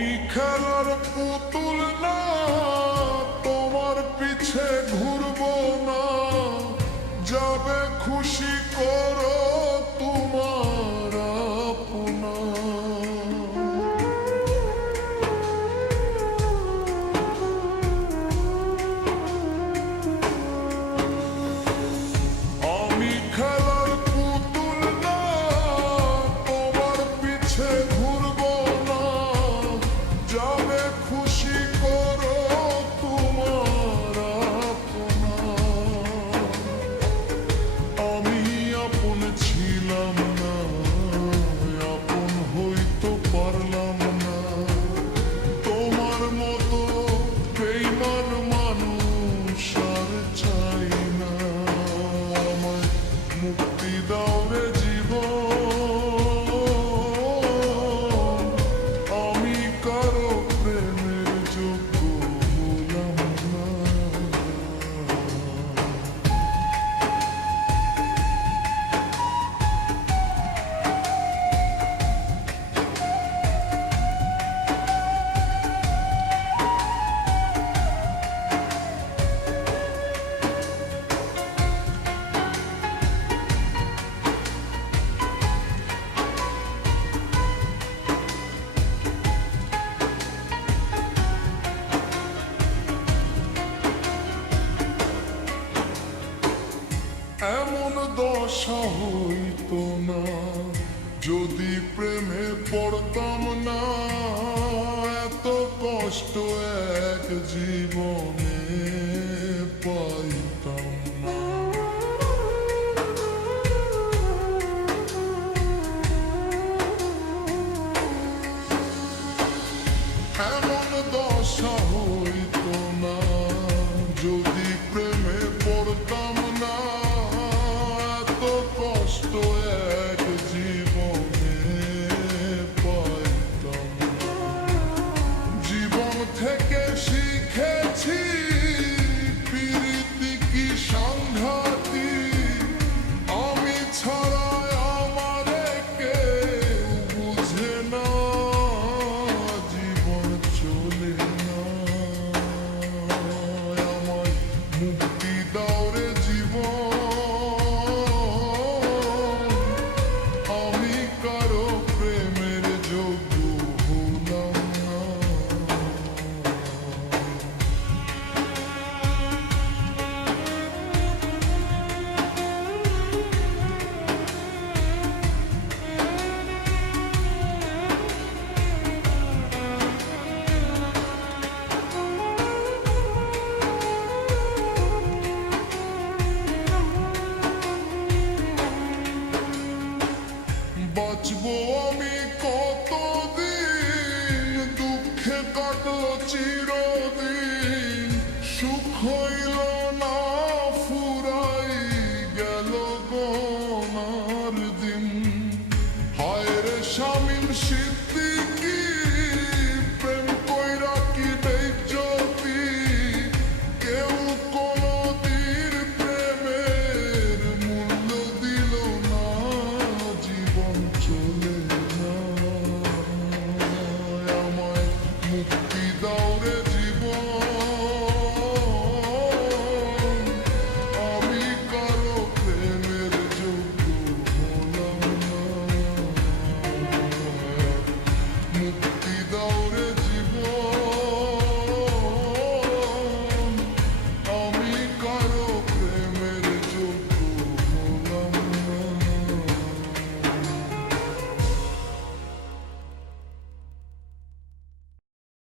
আমি খেলার পুতুল না, তোমার পিছে ঘুরবো না, যাবে খুশি করো তোমার আপনা। আমি খেলার পুতুল না, তোমার পিছে ঘুরবো না, যাবে খুশি করো তোমার আপনা। আমি আপন ছিলাম না, আপন হইতে পারলাম না, তোমার মতো বেঈমান মানুষ আর চাই না। আমায় মুক্তি দাও রে জীবন, আমি কারো প্রেমের যোগ্য হলাম না। এমন দশা হইতো না যদি প্রেমে পড়তাম না, এত কষ্ট এক জীবনে পাইতাম না। এমন দশা হইতো না যদি প্রেমে পড়তাম না, এত কষ্ট এক জীবনে পাইতাম না। জীবন থেকে শিখেছি প্রীতি কি সাংঘাতিক, আমি ছাড়া আমারে কেউ বুঝে না, জীবন চলে না। আমায় মুক্তি দাও রে জীবন, আমি কারো প্রেমের যোগ্য হলাম না। বাঁচবো আমি কতদিন, দুঃখে কাটলো চির